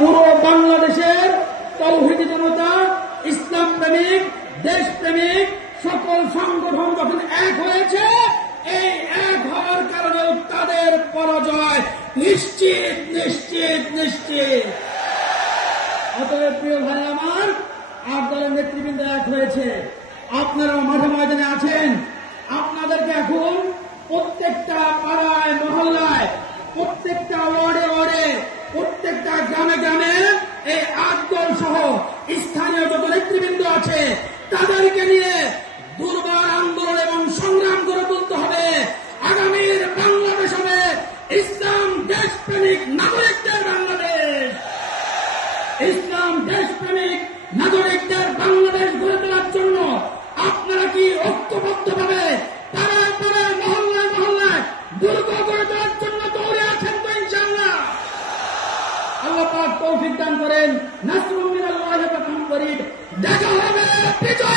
পুরো বাংলাদেশের তাওহীদি জনতা, ইসলাম প্রেমিক, দেশপ্রেমিক সকল সংগঠন যখন এক হয়েছে, এই এক হওয়ার কারণে তাদের পরাজয় নিশ্চিত নিশ্চিত নিশ্চিত। অতএব প্রিয় ভাই আমার, 8 দলের নেতৃবৃন্দ এক হয়েছে, আপনারা মাঠে ময়দানে আছেন। আপনাদেরকে এখন প্রত্যেকটা পাড়ায় মহল্লায়, প্রত্যেকটা ওয়ার্ডে ওয়ার্ডে, প্রত্যেকটা গ্রামে গ্রামে এই 8 দল সহ স্থানীয় যত নেতৃবৃন্দ আছে তাদেরকে নিয়ে দুর্বার আন্দোলন এবং সংগ্রাম করে তুলতে হবে। আগামীর বাংলাদেশ হবে ইসলাম দেশপ্রেমিক নাগরিকদের বাংলাদেশ। ইসলাম দেশপ্রেমিক নাগরিকদের বাংলাদেশ গড়ে তোলার জন্য আপনারা কি ঐক্যবদ্ধভাবে পাড়ায় পাড়ায় মহল্লায় মহল্লায় দুর্গ গড়ে তোলার জন্য দৌড়ে আছেন তো ইনশাআল্লাহ? আল্লাহ পাক তৌফিক দান করেন। নাসরুম মিনাল্লাহি ওয়া ফাতহুন করিব। দেখা হবে বিজয়।